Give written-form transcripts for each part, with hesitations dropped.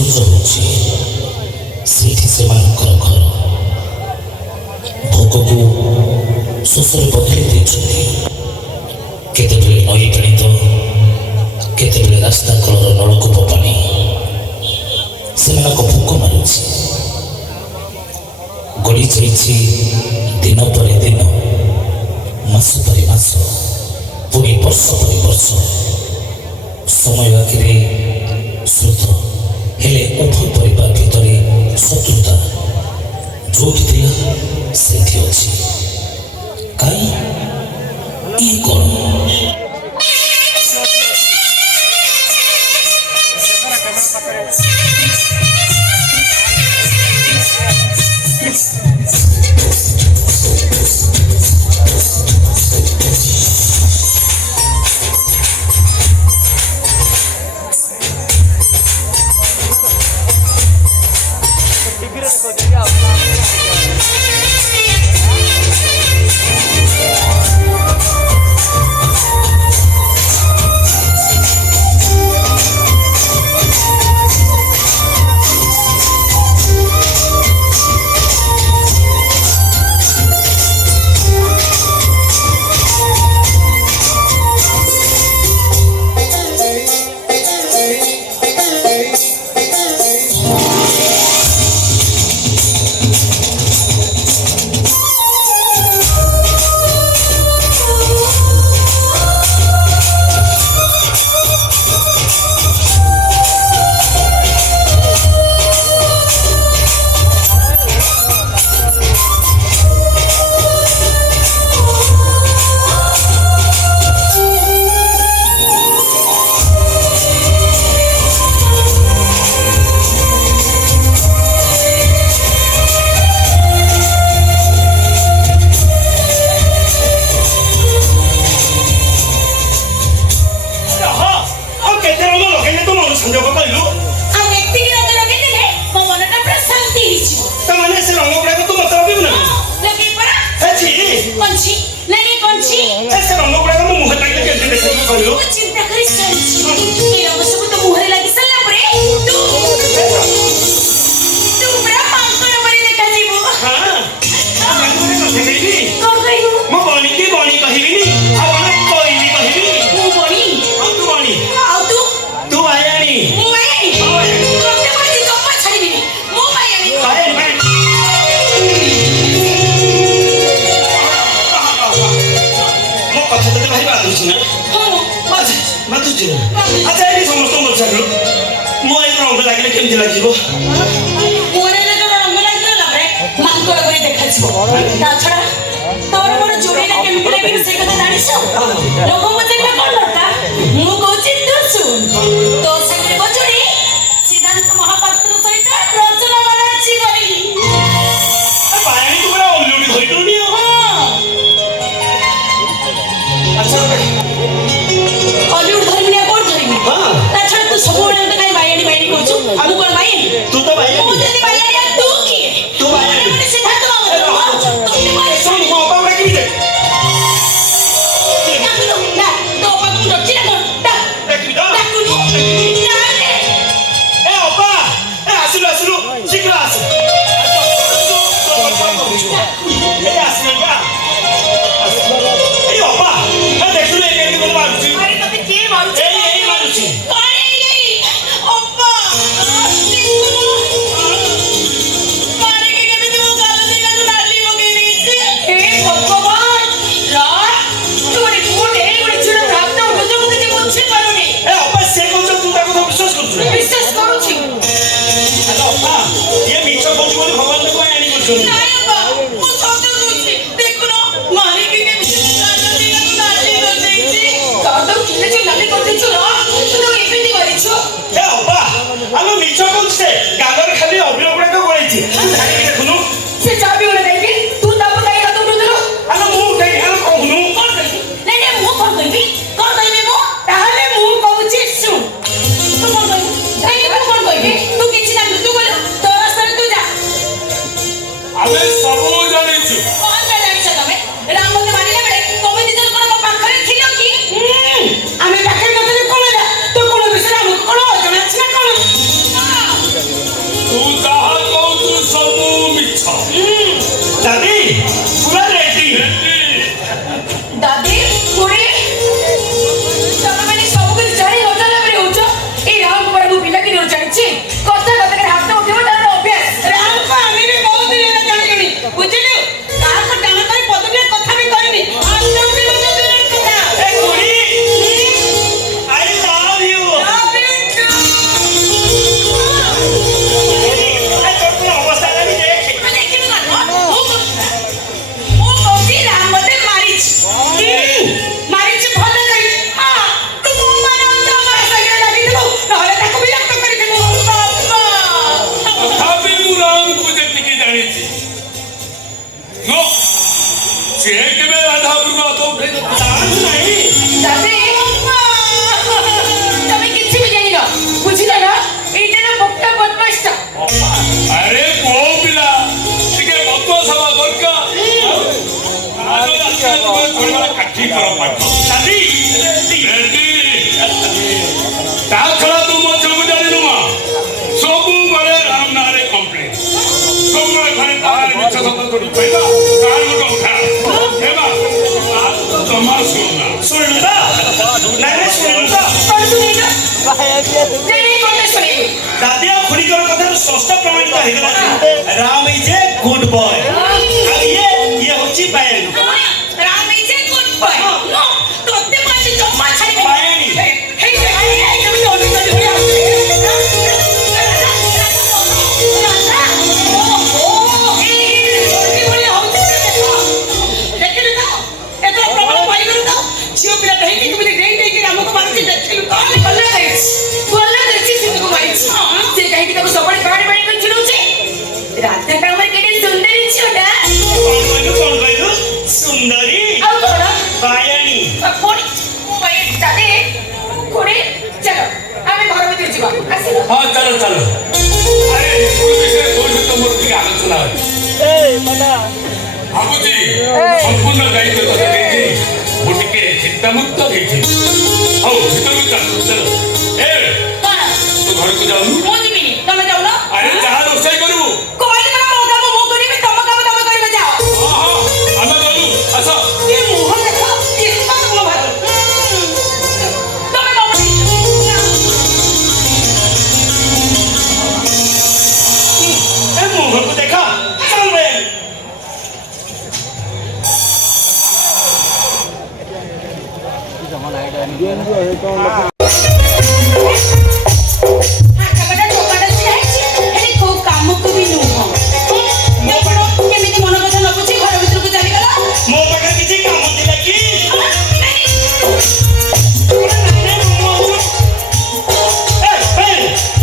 ସୂର୍ଯ୍ୟ ହେଉଛି ସେଇଠି ସେମାନଙ୍କର ଘର। ଭୋକକୁ ଶୋଷରେ ବଦଳି ଦେଇଛନ୍ତି। କେତେବେଳେ ନଈ ପାଣି ତ କେତେବେଳେ ରାସ୍ତା କଳର ନଳକୂପ ପାଣି। ସେମାନଙ୍କ ଭୋକ ମାରୁଛି। ଗଡ଼ି ଯାଇଛି ଦିନ ପରେ ଦିନ, ମାସ ପରେ ମାସ, ପୁଣି ବର୍ଷ ପରେ ବର୍ଷ। ସମୟ ଆଖିରେ ସ୍ରୋତ, ହେଲେ ଉଭୟ ପରିବାର ଭିତରେ ଶତ୍ରୁତା ଯୋଉଠି ଥିଲା ସେଇଠି ଅଛି। କାହିଁ ଇଏ କ'ଣ? ଆମେ ପାଖରେ କଥା କଣ ତା ଛଡ଼ା ତୁ ମୋ ଝିଅକୁ ଜାଣିନୁ ମା ସବୁବେଳେ ରାମ ନାଁରେ କମ୍ପ୍ଲେନ୍ ସବୁବେଳେ ଘରେ ତାର ମିଛ ସତ ତୋଡ଼ି ପାଇବା ତାର ଗୋଟେ ଉଠା ହେବା ଜମା ଶୁଣୁନା ଶୁଣିଲୁ ତ ନାଇଁ ଶୁଣିଲୁ ତ ଦାଦି ଆଉ ଖୁଡ଼ିଙ୍କର କଥାରୁ ସ୍ପଷ୍ଟ ପ୍ରମାଣିତ ହେଇଗଲା ଯେ Ram is a good boy ଆଉ ଇଏ ହଉଛି ବାୟାଣୀ ବାୟାଣୀ ରାଧା କାମରେ କେତେ ସୁନ୍ଦରୀ ଝିଅଟା କଣ କହିଲୁ ସୁନ୍ଦରୀ ବାୟାଣୀ ହଁ ଚାଲ ଚାଲ ଆରେ ସ୍କୁଲ ବିଷୟରେ ତୋ ସହିତ ମୋର ଟିକେ ଆଲୋଚନା ଅଛି ଭାବୁଛି ସମ୍ପୂର୍ଣ୍ଣ ଦାୟିତ୍ୱ ତୋତେ ଦେଇଛି ମୁଁ ଟିକେ ଚିନ୍ତାମୁକ୍ତ ହେଇଛି ହଉ ଭିତରକୁ ଚାଲ ଚାଲ ଏ ତୁ ଘରକୁ ଯାଉନୁ ଆରେ ଯାହା ରୋଷେଇ କରିବୁ ହଁ ହଁ ଆମେ ଗଲୁ ଆସ ଏ ମୁହଁକୁ ଦେଖ ଚାଲ ବାୟାଣୀ ମୋ ପାଖରେ କିଛି କାମ ଥିଲା କି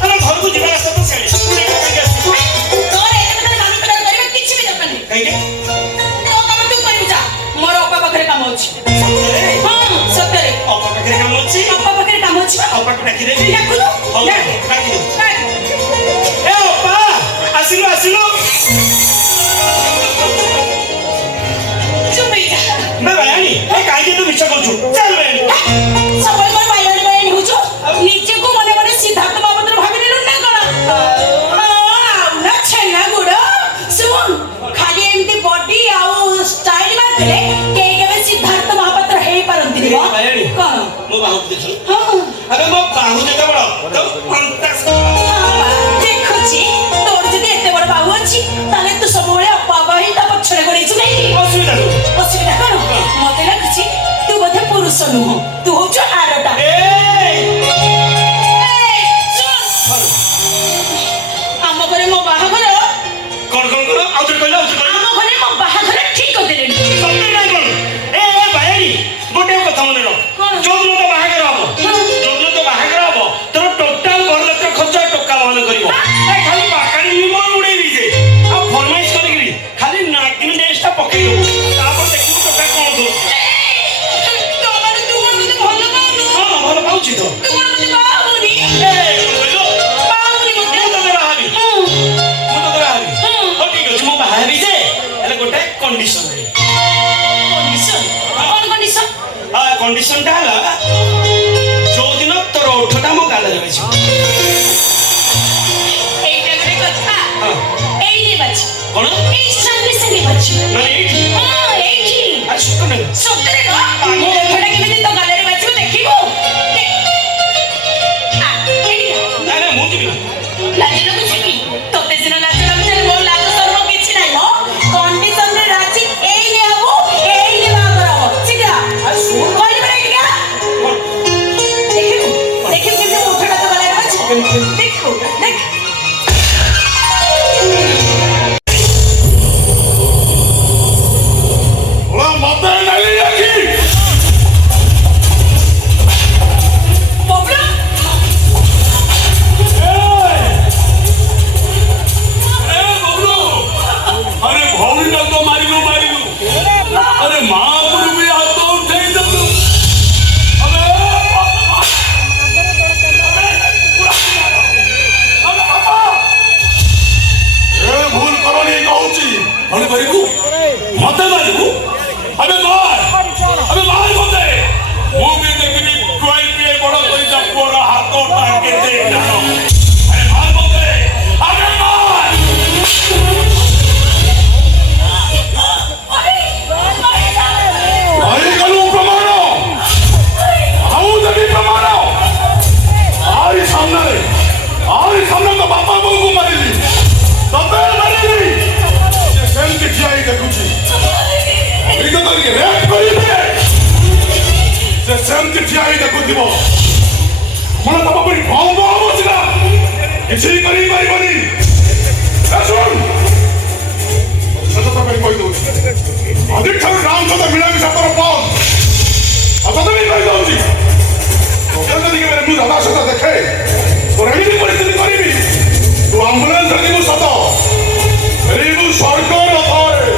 ଆମେ ଘରକୁ ଯିବା ରାସ୍ତା ତ ସେଠି କାହିଁକି ମୋର ଅପା ପାଖରେ କାମ ଅଛି ସତରେ ହଁ ସତରେ ଅପା ପାଖରେ କାମ ଅଛି ଅପା ପାଖରେ କାମ ଅଛି ବା ଅପାକୁ ଡାକିଦେବି ଡାକୁନୁ ହଉ ଡାକିଦେ ଏ ଅପା ଆସିଲୁ ଆସିଲୁ ଚୁପ ହେଇଯା ନା ବାୟାଣୀ ଏ କାହିଁକି ତୁ ମିଛ କରୁଛୁ ଚାଲ ବାୟାଣୀ ସବୁବେଳେ କଣ ବାୟାଣୀ ବାୟାଣୀ ହଉଛୁ ନିଜକୁ ମନେ ମନେ ସିଦ୍ଧାର୍ଥ ବାବଦରେ ଭାବି ନେଲୁ ନା କଣ ଆଉ ନା ଛେନା ଗୁଡ ଶୁଣ ଖାଲି ଏମିତି ବଡି ଆଉ ଷ୍ଟାଇଲ ମାରିଥିଲେ କେହି କେବେ ସିଦ୍ଧାର୍ଥ ମହାପାତ୍ର ହେଇପାରନ୍ତିନି ମ। ବାୟାଣୀ କଣ ମୋ ବାହୁକୁ ଦେଖିଲୁ ହଁ ଆରେ ମୋ ବାହୁ ଯେତେ ବଡ ତ ଫଣ୍ଟାସ ଦେଖୁଛି ତୋର ଯଦି ଏତେ ବଡ ବାହୁ ଅଛି ତାହେଲେ ତୁ ସବୁବେଳେ ଅପା ହିଁ ତା ପଛରେ ଗୋଡେଇଛୁ କାହିଁକି ଅସୁବିଧା ନୁହଁ ଅସୁବିଧା କଣ ମତେ ଲାଗୁଛି ତୁ ବୋଧେ ପୁରୁଷ ନୁହଁ ତୁ ହଉଛୁ ଆରଟା ଆମ ଘରେ ମୋ ବାହାଘର କଣ କଣ କର ଆଉ ଥରେ କହିଲ ଆମ ଘରେ ମୋ ବାହାଘର ଠିକ କରିଦେଲେଣି ସତରେ ନାଇଁ କଣ ଏ ବାୟାଣୀ ଗୋଟେ କଥା ମନେ ରଖ କଣ? ଯୋଉଦିନ ତ ବାହାଘର ହବ ଯୋଉଦିନ ତ ବାହାଘର ହବ ତୋର ଟୋଟାଲ ଘର ଲୋକ ଖର୍ଚ୍ଚ ଟୋକା ବହନ କରିବ ଏ ଖାଲି ବାକାଡି ନିମନ ଉଡେଇବି ଯେ ଆଉ ଫରମାଇଶ କରିକିରି ଖାଲି ନାଗିନ ଡ୍ରେସଟା ପକେଇ ଦବୁ ତାପରେ ଦେଖିବୁ ଟୋକା କଣ କରୁଛି ତୁ କଣ ମତେ ଭଲ ପାଉନୁ ହଁ ଭଲ ପାଉଛି ତ ତୁ କଣ ମତେ ବାହାବୁନି ଏ କହିଲୁ ବାହାବୁନି ମତେ ମୁଁ ତତେ ବାହାବି ହଁ ମୁଁ ତତେ ବାହାବି ହଁ ହଉ ଠିକ ଅଛି ମୁଁ ବାହାବି ଯେ ହେଲେ ଗୋଟେ କଣ୍ଡିସନରେ କଣ୍ଡିସନ କଣ କଣ୍ଡିସନ କଣ୍ଡିସନଟା ହେଲା ଯୋଉଦିନ ତୋର ଓଠଟା ମୋ ଗାଲରେ ବାଜିବ এইটা করে কথা এই নে বাজি କଣ এই সামনে সামনে বাজি ମାନେ ଏଇଠି হ্যাঁ এইটি ଆରେ ସତ ନାହିଁ সত্যরে না আমি ওঠটা কেমিতি তো গালেরে বাজিব দেখিবো ନାଇଁ ନାଇଁ ମୁଁ ଯିବି লাজি লাগু ছিকি তোতে সিনা লাজি লাগু চলে মোর লাজ শরম কিছু নাই নো কন্ডিশন রে রাজি এই নে হবো এই নে বাগর হবো ঠিক আছে কইলি বলে টিকা দেখিবো দেখিবো কেমনে ওঠটা তো গালেরে বাজি দেখিবো দেখ ମତେ ନାଲି ରାଖି প্রবলেম अरे भौरी तो मारिलु मारिलु अरे महापुर भी हाथ तो उठे देलु अबे ପୁଣି ଭଁ ଭଁ ବସିଲା କିଛି କରିପାରିବନି। ଶୁଣ ସତତା ପାଇଁ କହିଦଉଛି ଆଜିଠାରୁ ରାମ ସହିତ ମିଳାମିଶା ତୋର ବନ୍ଦ। ଆଉ ତତେ ବି କହିଦଉଛି ଯଦି କେବେ ମୁଁ ଦାଦା ସହିତ ଦେଖେ ତୋର ଏମିତି ପରିସ୍ଥିତି କରିବି ତୁ ଆମ୍ବୁଲାନ୍ସ ଯିବୁ ସତ ଫେରିବୁ ସ୍ୱର୍ଗ ରଥରେ।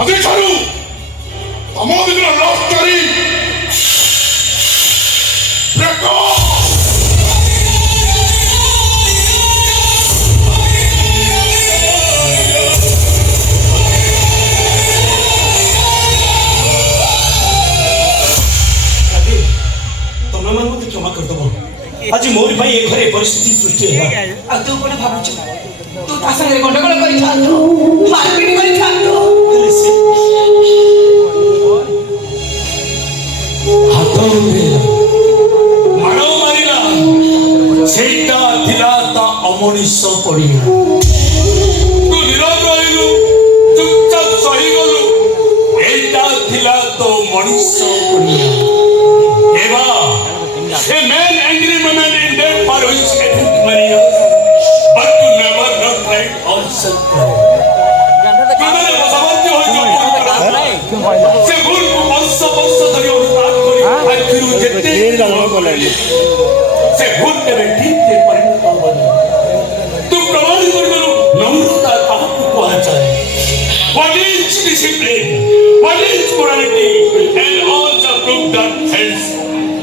ଆଜିଠାରୁ ତମ ଭିତରେ ଲସ୍ କରି আজি মোর ভাই এ ঘরে পরিস্থিতি সৃষ্টি ହେଲା। ଆଉ ତୁ କଣ ଭାବୁଛୁ ତୁ ତା ସାଙ୍ଗରେ ଗଣ୍ଡଗୋଳ କରିଥାନ୍ତୁ ମାରପିଟ କରିଥାନ୍ତୁ। ହେଲେ ସେ ହାତ ଉଠେଇଲା ମାଡ଼ ମାରିଲା ସେଇଟା ଥିଲା ତା ଅମଣିଷ ପଡ଼ିଲା। ତୁ ନିରବ ରହିଲୁ ଚୁପଚାପ ସହିଗଲୁ এইটা ଥିଲା ତୋ ମଣିଷ ପଡ଼ିଲା। ଏବା A man angry woman in death for which ethnic many years, but to never not right also. ହୃଦୟରେ ବଶବର୍ତ୍ତୀ ହୋଇଯିବ ସେ ଭୁଲ ବର୍ଷ ବର୍ଷ ଧରି ଅନୁତାପ କରି ଆଖିରୁ ଯେତେ ସେ ଭୁଲ କେବେ ଠିକରେ ପରିଣତ ହେବନି। ତୁ ପ୍ରମାଣ କରିଦେଲୁ ନମ୍ରତା କାହାକୁ କୁହାଯାଏ। What is discipline? What is morality? And all the proof that hence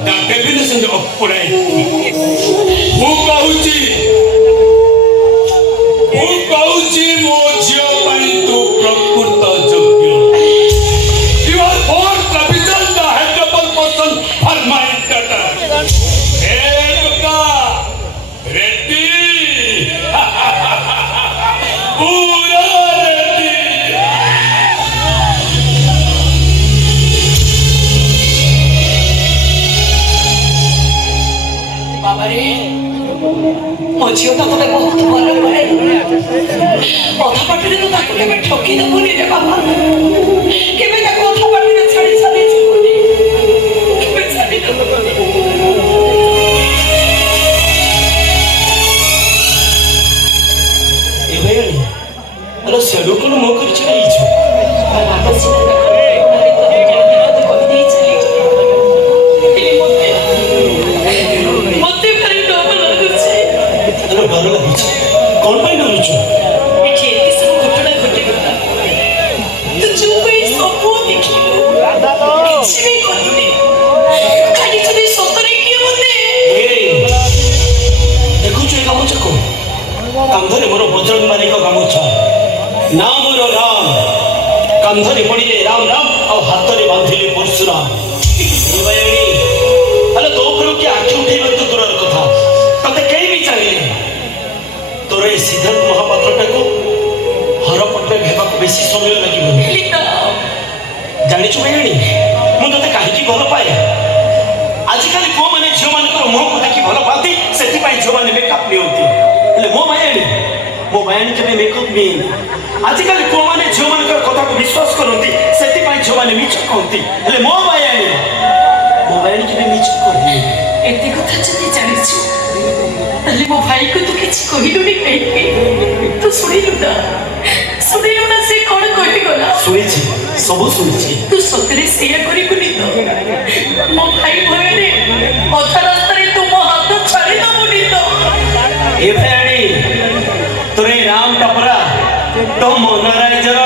the definition of morality. ମୁଁ କହୁଛି ମୋ ଝିଅ ପାଇଁ ତୁ ପ୍ରକୃତ ଯୋଗ୍ୟ। You are born to represent the headable person for my daughter. Ready? ପୁରା ready. ବାବାରେ ମୋ ଝିଅଟା ତତେ ବହୁତ ଭଲ ପାଏ। ଅଧା ପାଟିରେ ତୁ ତାକୁ କେବେ ଠକି ଦେବୁନି ରେ ବାବା। କେବେ ତାକୁ ଅଧା ପାଟିରେ ଛାଡ଼ି ଯିବୁନି କେବେ ଛାଡ଼ି ଦେବୁନି। ଏ ଭାଇ ଆଲୋ ସେଡୁ କଣ ମୋ କରି ଛାଡ଼ିଛୁ। ବାବା ସିନା ମତେ ଭାରି ଡର ଲାଗୁଛି। ଡର ଲାଗୁଛି କଣ ପାଇଁ ଡରୁଛୁ? ଏଠି ଏତେ ସବୁ ଘଟଣା ଘଟିଗଲା ତୁ ଚୁପ ହୋଇ ସବୁ ଦେଖିଲୁ କିଛି ବି କଲୁନି। ଖାଲି ଯଦି ସତରେ କିଏ ମତେ ଦେଖୁଛୁ ଏ ଗାମୁଛାକୁ କାନ୍ଧରେ ମୋର ବଜରଙ୍ଗ ବାଲିଙ୍କ ଗାମୁଛା ନା ମୋର ରାମ କାନ୍ଧରେ ପଡ଼ିଲେ ରାମ ରାମ ଆଉ ହାତରେ ବାନ୍ଧିଲେ ପରଶୁରାମ। ହେଲେ ତୋ ଉପରୁ କିଏ ଆଖି ଉଠେଇବା ତ ଦୂରର କଥା ତତେ କେହି ବି ଚାହିଁଲେ ତୋର ଏ ସିଦ୍ଧାନ୍ତ ମହାପାତ୍ରଟାକୁ ହର ପଟ୍ଟନାୟକ ହେବାକୁ ବେଶୀ ସମୟ ଲାଗିବନି। ଜାଣିଛୁ ଭାଇଣୀ ମୁଁ ତତେ କାହିଁକି ଭଲ ପାଏ? ଆଜିକାଲି ପୁଅମାନେ ଝିଅମାନଙ୍କର ମୁହଁକୁ ଦେଖି ଭଲ ପାଆନ୍ତି ସେଥିପାଇଁ ଝିଅମାନେ ମେକଅପ୍ ନିଅନ୍ତି। ହେଲେ ମୋ ଭାଇଣୀ କେବେ ମେକଅପ୍ ନିଏନି। ଆଜିକାଲି ପୁଅମାନେ ଝିଅମାନଙ୍କର କଥାକୁ ବିଶ୍ୱାସ କରନ୍ତି ସେଥିପାଇଁ ଝିଅମାନେ ମିଛ କହନ୍ତି। ହେଲେ ମୋ ଭାଇଣୀ କେବେ ମିଛ କହନି। ଏତେ କଥା ଯଦି ଜାଣିଛୁ ତାହେଲେ ମୋ ଭାଇକୁ ତୁ କିଛି କହିଲୁନି କାହିଁକି? ତୁ ଶୁଣିଲୁ ନା ସେ କଣ କହିଗଲା? ଶୁଣିଛି ସବୁ ଶୁଣିଛି। ତୁ ସତରେ ସେଇଆ କରିବୁନି ତ? ମୋ ଭାଇ ଭୟରେ ଅଧା ରାସ୍ତାରେ ତୁ ମୋ ହାତ ଛାଡ଼ି ଦେବୁନି ତ? ଏ ଭାଇଣୀ ତୋର ଏ ରାମ ଟପରା ତୋ ମନ ରାଜ୍ୟର